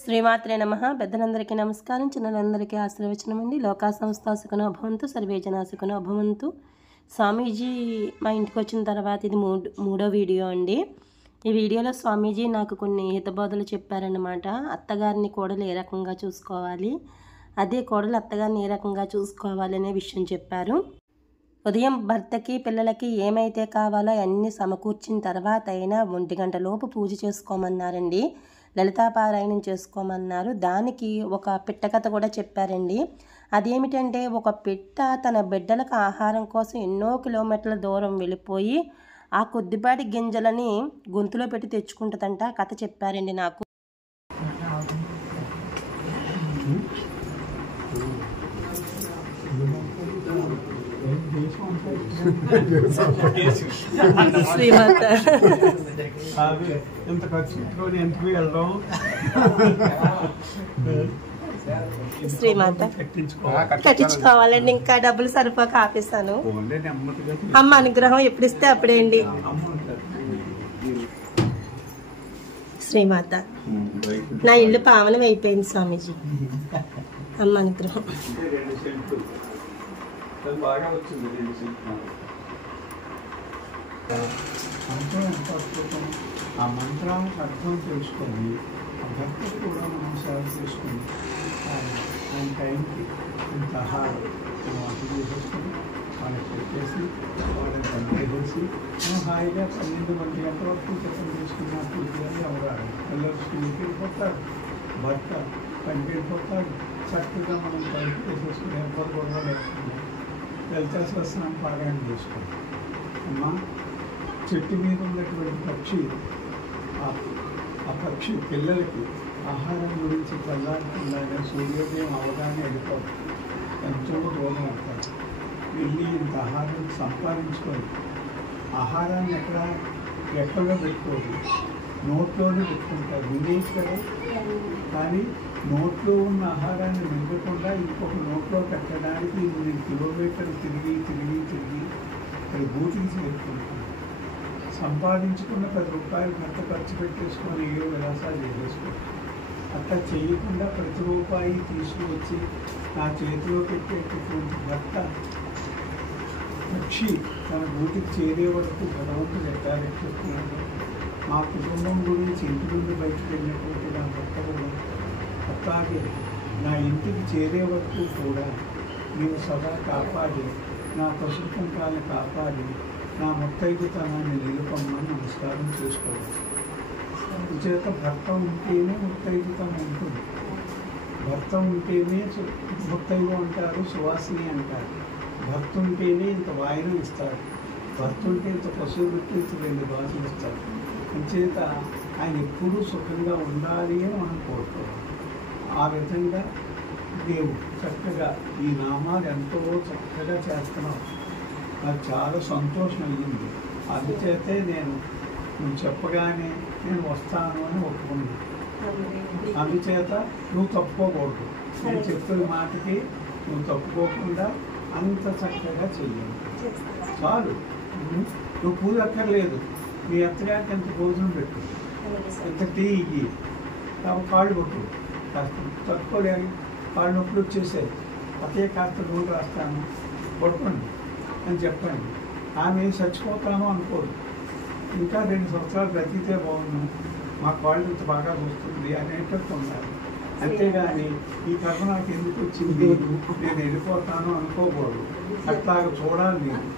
శ్రీమాత్రే నమః. పెద్దలందరికీ నమస్కారం, చిన్నలందరికీ ఆశీర్వచనం అండి. లోకా సంస్థ సుఖనో భవంతు, సర్వే జనా సుఖనో భవంతు. స్వామీజీ మా ఇంటికి వచ్చిన తర్వాత ఇది మూడో వీడియో అండి. ఈ వీడియోలో స్వామీజీ నాకు కొన్ని హితబోధలు చెప్పారన్నమాట. అత్తగారిని కోడలు ఏ రకంగా చూసుకోవాలి, అదే కోడలు అత్తగారిని ఏ రకంగా చూసుకోవాలి అనే విషయం చెప్పారు. ఉదయం భర్తకి పిల్లలకి ఏమైతే కావాలో అన్నీ సమకూర్చిన తర్వాత అయినా 1 గంట లోపు పూజ చేసుకోమన్నారండి. లలితాపారాయణం చేసుకోమన్నారు. దానికి ఒక పిట్ట కథ కూడా చెప్పారండి. అదేమిటంటే, ఒక పిట్ట తన బిడ్డలకు ఆహారం కోసం ఎన్నో కిలోమీటర్ల దూరం వెళ్ళిపోయి ఆ కొద్దిపాటి గింజలని గొంతులో పెట్టి తెచ్చుకుంటుందంట. కథ చెప్పారండి నాకు. శ్రీమాత ఎంత ఖర్చు పెట్టుకొని ఎంతకు వెళ్దాం. శ్రీమాత కట్టించుకోవాలండి. ఇంకా డబ్బులు సరిపోక ఆపేస్తాను. అమ్మ అనుగ్రహం ఎప్పుడు ఇస్తే అప్పుడే అండి. శ్రీమాత నా ఇల్లు పావనం అయిపోయింది స్వామీజీ. అమ్మ అనుగ్రహం. బాగా వచ్చింది 2 సెంట్లు. ఆ మంత్రానికి అర్థం తెలుసుకొని ఆ భర్త కూడా మనం సేవ చేసుకొని ఆయన టైంకి ఇంత ఆహారం మనం అర్థం చేసేసుకొని వాళ్ళకి పెట్టేసి వాళ్ళని పంపేసి మనం హాయిగా 12 గంటల వరకు చెప్పం చేసుకున్నప్పుడు ఎవరు పిల్లలు స్కూల్కి వెళ్ళిపోతారు, భర్త పనికి వెళ్ళిపోతాడు. చక్కగా మనం పనికి వేసేసుకుని ఎవరు కూడా లేకుండా లలితా సహస్రనామ పారాయణ చేసుకోండి. అమ్మ, చెట్టు మీద ఉన్నటువంటి పక్షి, ఆ పక్షి పిల్లలకి ఆహారం గురించి తెల్లారుతుందనే సూర్యోదయం అవగానే వెళ్ళిపోతుంది. ఎంతో దూరం అవుతారు. వెళ్ళి ఇంత ఆహారం సంపాదించుకొని ఆహారాన్ని ఎక్కడో పెట్టుకోదు, నోట్లోనే పెట్టుకుంటారు. వినేసి కదా. కానీ నోట్లో ఉన్న ఆహారాన్ని మింగకుండా ఇంకొక నోట్లో పెట్టడానికి 8 కిలోమీటర్లు తిరిగి ఇక్కడ బూటికి చేరుకుంటాను. సంపాదించుకున్న 10 రూపాయలు భర్త ఖర్చు పెట్టేసుకొని ఏవో విలాసాలు చేసేసుకోండి. అట్లా చేయకుండా ప్రతి రూపాయి తీసుకువచ్చి నా చేతిలో పెట్టేటటువంటి భర్త పక్షి తన బూటికి చేరే వరకు భగవంతుడు ఎట్టాలని చెప్తున్నాడు. మా కుటుంబం గురించి ఇంటి నుండి బయటకు వెళ్ళినటువంటి నా భర్త కూడా అట్లాగే నా ఇంటికి చేరే వరకు కూడా నేను సదా కాపాడి, నా పశుకుంటాన్ని కాపాడి, నా ముత్తైదుతనాన్ని నిలుపమని నమస్కారం చేసుకోవాలి. చేత భర్త ఉంటేనే ముత్తైదుతం ఉంటుంది. భర్త ఉంటేనే ముత్తైదు అంటారు, సువాసిని అంటారు. భర్త ఉంటేనే ఇంత వాయువు ఇస్తాడు. భర్త ఉంటే ఇంత పశువు పెట్టి 2 బాసులు ఇస్తాడు. అంచేత ఆయన ఎప్పుడూ సుఖంగా ఉండాలి అని మనం కోరుకోవాలి. ఆ విధంగా దేవుడు చక్కగా ఈ నామాలు ఎంతో చక్కగా చేస్తున్నాం. నాకు చాలా సంతోషం అయ్యింది. అందుచేతే నువ్వు చెప్పగానే నేను వస్తాను అని ఒప్పుకున్నాను. అందుచేత నువ్వు తప్పుకోకూడదు. నేను చెప్పిన మాటకి నువ్వు తప్పుకోకుండా అంత చక్కగా చెయ్యాలి. చాలు. నువ్వు పూజ అక్కర్లేదు. నీ అత్తగారికి ఎంత భోజనం పెట్టు, ఎంత టీ ఇయ్యి, కాళ్ళు కొట్టు. కాస్త తట్టుకోలేని కాళ్ళు నొప్పులు వచ్చేసాయి. అదే కాస్త నూనె రాస్తాను, పడుకోండి అని చెప్పండి. ఆమె చచ్చిపోతాను అనుకోదు. ఇంకా 2 సంవత్సరాలు బ్రతికితే బాగున్నాను, మా కాళ్ళు ఇంత బాగా వస్తుంది అనేటట్టు ఉండాలి. అంతేగాని ఈ కర్మ నాకు ఎందుకు వచ్చింది, నేను వెళ్ళిపోతాను అనుకోకూడదు. అట్లాగా చూడాలి. నేను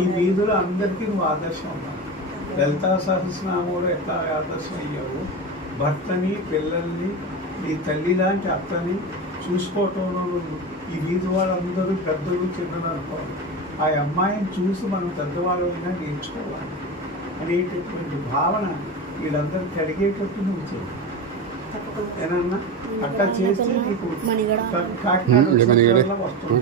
ఈ వీధులు అందరికీ నువ్వు ఆదర్శం ఉండాలి. లలితా సహస్రనామంలో ఎట్లా ఆదర్శం అయ్యావు, భర్తని పిల్లల్ని నీ తల్లి లాంటి అత్తని చూసుకోవటంలో ఈ వీధి వాళ్ళందరూ పెద్దలు చిన్నలు అనుకోవాలి. ఆ అమ్మాయిని చూసి మనం పెద్దవాళ్ళైనా నేర్చుకోవాలి అనేటటువంటి భావన వీళ్ళందరూ కలిగేటట్టు నువ్వు చేయాలి. ఏనన్నా అట్లా చేస్తే నీకు కాకినాడ వస్తుంది.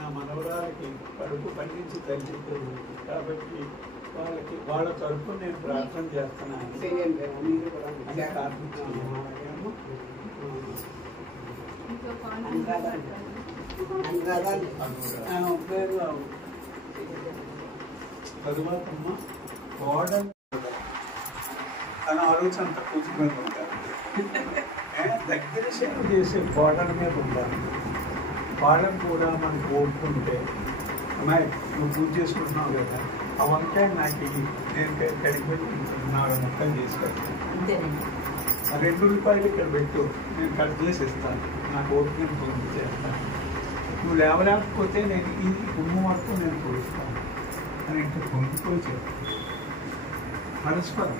నా మనవరాలకి కడుపు పండించి తల్లిపోయింది కాబట్టి వాళ్ళ తరఫున నేను ప్రార్థన చేస్తున్నాను. తరువాత కోడలు తన ఆలోచన అంత కూతురు మీద ఉంటారు. దగ్గర సేవ చేసే కోడల మీద ఉంటారు. వాళ్ళకు కూడా మనం కోరుకుంటే అమ్మాయి నువ్వు పూజ చేసుకుంటున్నావు కదా, ఆ వంకాయ నాకు నేను కడిగిపెట్టి 4 ముక్కలు చేసి పెడతాను, ఆ 2 రూపాయలు ఇక్కడ పెట్టు, నేను కట్ చేసి ఇస్తాను, నాకు ఓపిక పూజ చేస్తాను, నువ్వు లేవలేకపోతే నేను ఈ కుమ్ము మొత్తం నేను పూజిస్తాను అని ఇంత పొందుకొని చెప్తాను. పరస్పరం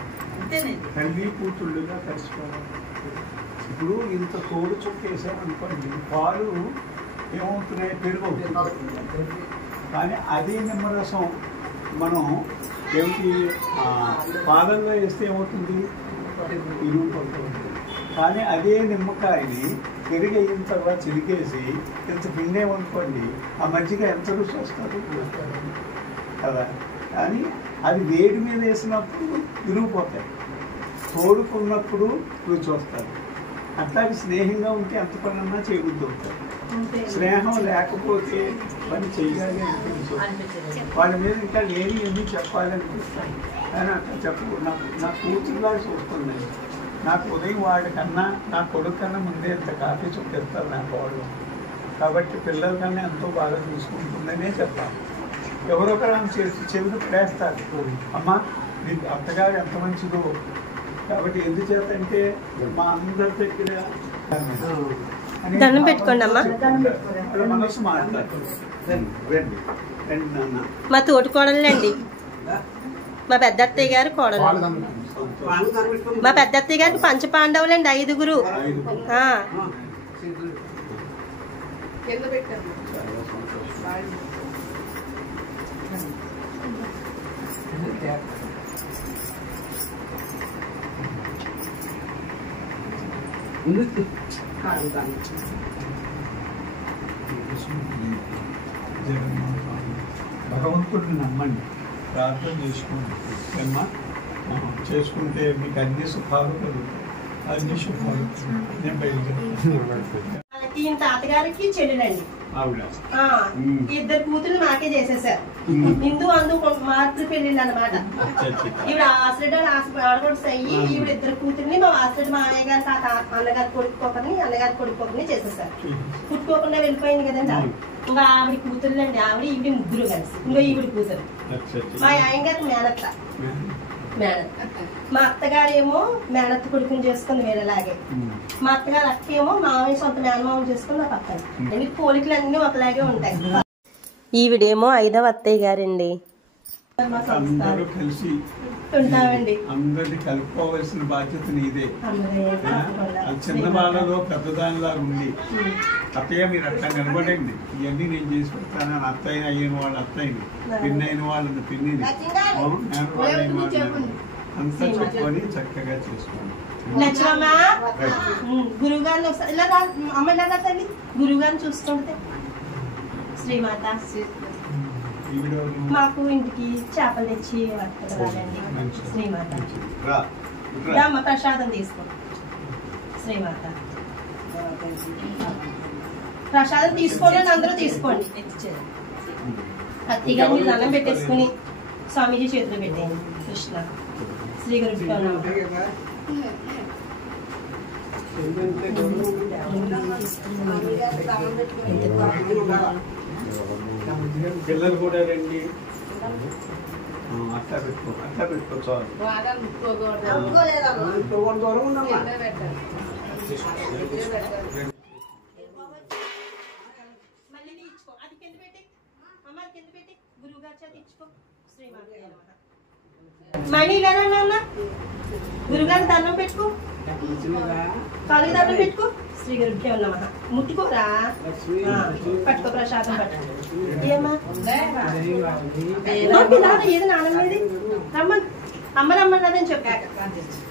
తల్లి కూతుళ్ళుగా పరస్పరం. ఇప్పుడు ఇంత తోడు చుట్టేసామనుకోండి, పాలు ఏమవుతున్నాయి, పెరుగు అవుతుంది. కానీ అదే నిమ్మరసం మనం ఏమిటి పాలల్లో వేస్తే ఏమవుతుంది, ఇరుగు పడుతుంది. కానీ అదే నిమ్మకాయని పెరుగు అయిన తర్వాత చిలికేసి ఇంత పిండేమనుకోండి, ఆ మజ్జిగ ఎంత రుచి వస్తుంది కదా. కానీ అది వేడి మీద వేసినప్పుడు విరిగిపోతాయి, తోడుకున్నప్పుడు రుచి వస్తుంది. అట్లాగే స్నేహంగా ఉంటే ఎంత పనన్నా చేయబుద్ధి అవుతాయి. స్నేహం లేకపోతే పని చేయాలి అనిపించదు. వాళ్ళ మీద ఇంకా లేని ఎన్ని చెప్పాలి అనిపిస్తాను. కానీ అట్లా చెప్పు. నా కూతురులాగా చూస్తుందండి. నాకు ఉదయం వాడికన్నా నా కొడుకు కన్నా ముందే ఎంత కాఫీ చుట్టేస్తారు నా కోడలు. కాబట్టి పిల్లల కన్నా ఎంతో బాగా చూసుకుంటుందనే చెప్పాలి. ఎవరొకరు ఆమె చెవిని పడేస్తారు, అమ్మ నీకు అత్తగారు ఎంత మంచిదో. కాబట్టి ఎందుచేతంటే మా అందరి దగ్గర దండం పెట్టుకోండి అమ్మా. మనసు మాట్లాడుతుంది. మా తోటి కోడలండి, మా పెద్ద అత్తయ్య గారు కోడలు. మా పెద్ద అత్తయ్య గారికి 5 పాండవులండి, 5గురు. భగవంతుడిని నమ్మండి, ప్రార్థన చేసుకోండి. అమ్మా చేసుకుంటే మీకు అన్ని సుఖాలు కలుగుతాయి, అన్ని శుభాలు. నేను బయలుదేరుతాను. తాతగారికి చెల్లెలండి, ఆవిడ 2 కూతురు నాకే చేసేసారు. హిందూ అందు మార్పులు పెళ్ళిళ్ళు అనమాట. ఈవిడ ఆశ్రడ ఆడగొడుసు అయ్యి ఈవిడ 2 కూతుర్ని మా ఆశ్రడ మా అన్నయ్య గారి అన్నగారి కొడుకోకని అన్నగారి కొడుకోకని చేసేసారు. పుట్టుకోకుండా వెళ్ళిపోయింది కదండి. ఇంకా ఆవిడ కూతుర్లండి, ఆవిడ ఈవిడ 3 కలిసి. ఇంకా ఈవిడ కూతురు మా ఆయన గారికి మేనత్త. మా అత్తగారు ఏమో మేనత్త కొడుకుని చేసుకుంది వేరేలాగే. మా అత్తగారు అక్క ఏమో మామయ్య సొంత మేనమామని చేసుకుని నా పక్కన. ఎందుకు పోలికలు అన్ని ఒకలాగే ఉంటాయి. ఈవిడేమో 5వ అత్తయ్య గారండి. అందరూ కలిసి ఉంటామండి. అందరినీ కలుపుకోవాల్సిన బాధ్యత నీదే. చిన్న వాళ్ళలో పెద్దదానిలా ఉంది. అత్తయ్య మీరు అట్లా నిలబడండి, ఇవన్నీ నేను చేసి పెడతాను. అత్తయ్య అయిన వాళ్ళు అత్తయ్యని, పిన్ని అయిన వాళ్ళని పిన్నిని, అంతా చెప్పుకొని చక్కగా చేసుకోండి. గురువు గారిని ఒకసారి ఇలా అమ్మ ఇలా తల్లి గురువు గారిని చూసుకుంటే. శ్రీమాత మాకు ఇంటికి చేపలు తెచ్చి వర్తరాలండి. శ్రీమాత అమ్మ ప్రసాదం తీసుకో. శ్రీమాత ప్రసాదం తీసుకోండి, అందరూ తీసుకోండి. అత్తి గారిని దండం పెట్టేసుకుని స్వామీజీ చేతులు పెట్టేయండి. కృష్ణ శ్రీ గురు పిల్లలు కూడా రండి. అట్లా పెట్టుకో చాలు. మణి గారన్నా గురుగారు దండం పెట్టుకో, కాలుకి దండం పెట్టుకో. శ్రీ గురుభ్యో నమః. ముట్టుకోరా, పట్టుకో ప్రసాదం పట్టుకో. ఏమా ఏది నానమ్మది రమ్మని అమ్మ రమ్మన్నదని చెప్పా.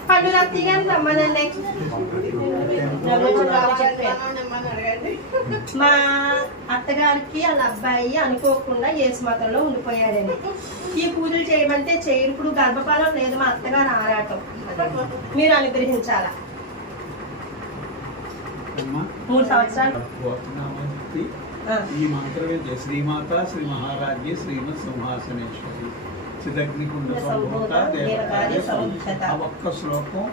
పండు రత్తి గాని రమ్మనండి. మా అత్తగారికి వాళ్ళ అబ్బాయి అనుకోకుండా యేసు మతంలో ఉండిపోయాడండి. ఈ పూజలు చేయమంటే చేయరు. ఇప్పుడు గర్భపాలం లేదు, మా అత్తగారు ఆరాటం. మీరు అనుగ్రహించాలా. 3 సంవత్సరాలు ఈ మంత్రమే శ్రీమాత శ్రీ మహారాజ్య శ్రీమత్ సింహాసనేశ్వరి సిద్ధగ్నికుండ సంభూత ఆ ఒక్క శ్లోకం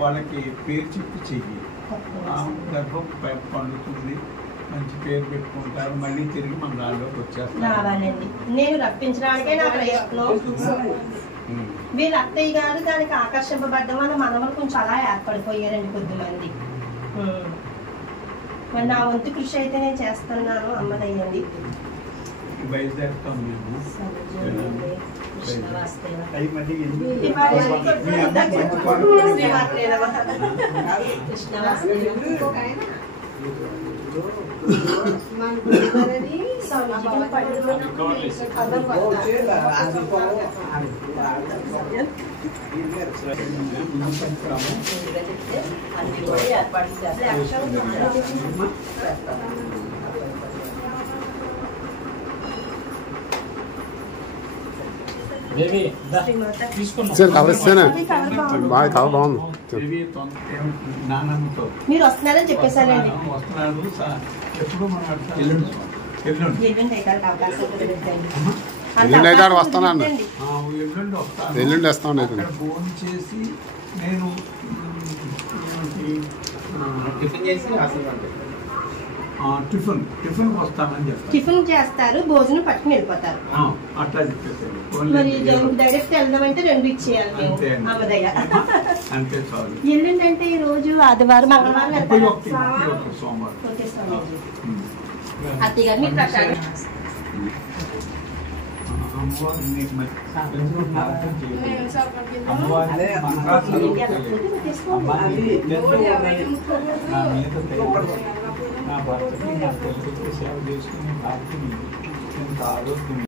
వాళ్ళకి పేరు చెప్పి చెయ్యి, గర్భం పండుతుంది, మంచి పేరు పెట్టుకుంటారు, మళ్ళీ తిరిగి మన దానిలోకి వచ్చేస్తారు. రావాలండి. నేను రప్పించడానికే నా ప్రయత్నం. వీళ్ళ అత్తయ్య గారు దానికి ఆకర్షింపబడ్డం వల్ల మనవలు కొంచెం అలా ఏర్పడిపోయారండి కొద్దిమంది. మరి నా వంతు కృషి అయితే నేను చేస్తున్నాను. అమ్మదయ్యండి. బయలుదేరుతాం మేము. అవి మళ్ళీ నాన్నమ్మతో మీరు వస్తున్నారని చెప్పేసారండి. వస్తున్నాడు. ఎప్పుడు మనం ఎల్లుండి వస్తానండి. ఎల్లుండి వస్తాను. ఫోన్ చేసి నేను టిఫిన్ వస్తామని చెప్తాను. టిఫిన్ చేస్తారు, భోజనం పట్టుకుని వెళ్ళిపోతారు. అట్లా చెప్పేసాను. మరి డైరెక్ట్ వెళ్దామంటే 2 ఇచ్చేయాలి మేము. అమ్మదయ్య అంతే చాలు. ఎల్లుండి అంటే ఈ రోజు ఆదివారం, మంగళవారం సోమవారం. అత్తయ్య గారు మీకు ప్రసాదం. నా భర్తకి నా తల్లికి సేవ చేసుకునే భాగ్యం ఎంత ఆరోగ్యం.